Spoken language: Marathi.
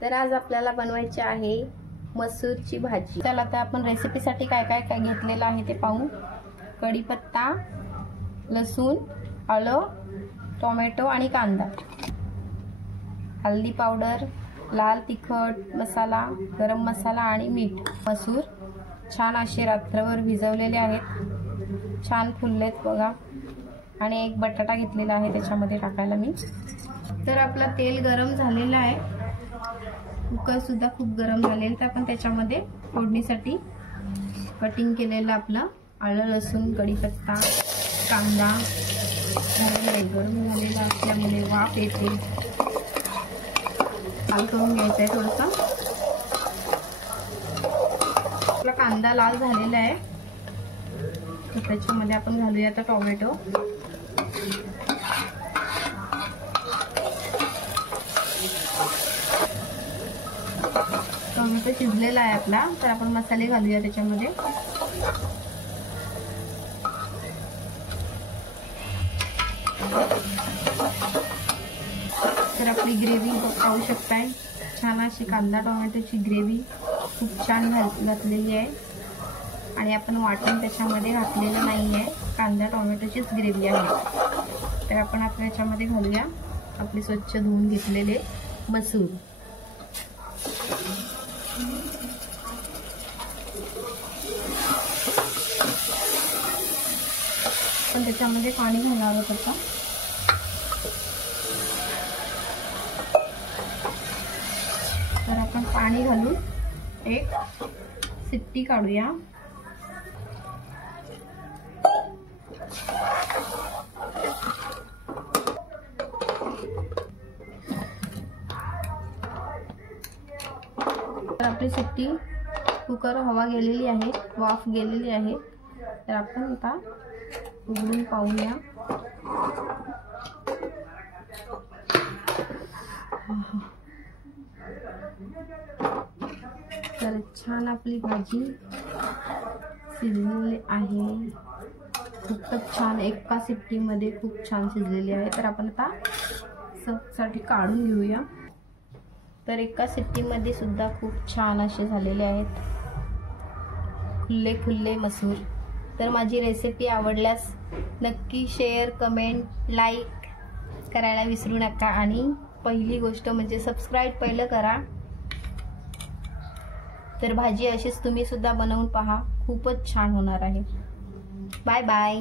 तर आज आपल्याला बनवायची आहे मसूरची भाजी। चला आता आपण रेसिपीसाठी काय काय घेतलेलं आहे ते पाहू। कढीपत्ता, लसूण, आलं, टोमॅटो आणि कांदा, हळदी पावडर, लाल तिखट मसाला, गरम मसाला आणि मीठ। मसूर छान असे रात्रभर भिजवलेले आहेत, छान फुललेत बघा। आणि एक बटाटा घेतलेला आहे त्याच्यामध्ये टाकायला मी। तर आपला तेल गरम झालेला आहे, कुकर सुद्धा खूप गरम झालेला। तर आपण त्याच्यामध्ये फोडणीसाठी कटिंग केलेलं आपलं आलं, लसूण, कढीपत्ता, कांदा गरम झालेला असल्यामुळे वाफ येते, लाल करून घ्यायचं आहे थोडंसं। आपला कांदा लाल झालेला आहे, तर त्याच्यामध्ये आपण घालूया आता टोमॅटो। टोमॅटो शिजलेला आहे आपला, तर आपण मसाले घालूया त्याच्यामध्ये। तर आपली ग्रेव्ही पाहू शकताय, छान अशी कांदा टोमॅटोची ग्रेव्ही खूप छान घातलेली आहे। आणि आपण वाटण त्याच्यामध्ये घातलेलं नाही आहे, कांदा टोमॅटोचीच ग्रेव्ही आहे। तर आपण आता त्याच्यामध्ये घालूया आपले स्वच्छ धुवून घेतलेले मसूर। पण त्याच्यामध्ये पाणी घालावं होतं, तर आपण पाणी घालून एक शिट्टी काढूया। तर आपली शिट्टी कुकर हवा गेलेली आहे, वाफ गेलेली आहे। तर आपण आता उघडून पाहूया। तर छान आपली भाजी शिजलेली आहे, खूपच छान, एका शिट्टीमध्ये खूप छान शिजलेली आहे। तर आपण आता सर्वसाठी काढून घेऊया। तर एका शिट्टीमध्ये सुद्धा खूप छान असे झालेले आहेत, खुल्ले खुल्ले मसूर। तर माझी रेसिपी आवडल्यास नक्की शेअर, कमेंट, लाईक करायला विसरू नका। आणि पहिली गोष्ट म्हणजे सबस्क्राईब पहिलं करा। तर भाजी अशीच तुम्ही सुद्धा बनवून पहा, खूपच छान होणार आहे। Bye bye.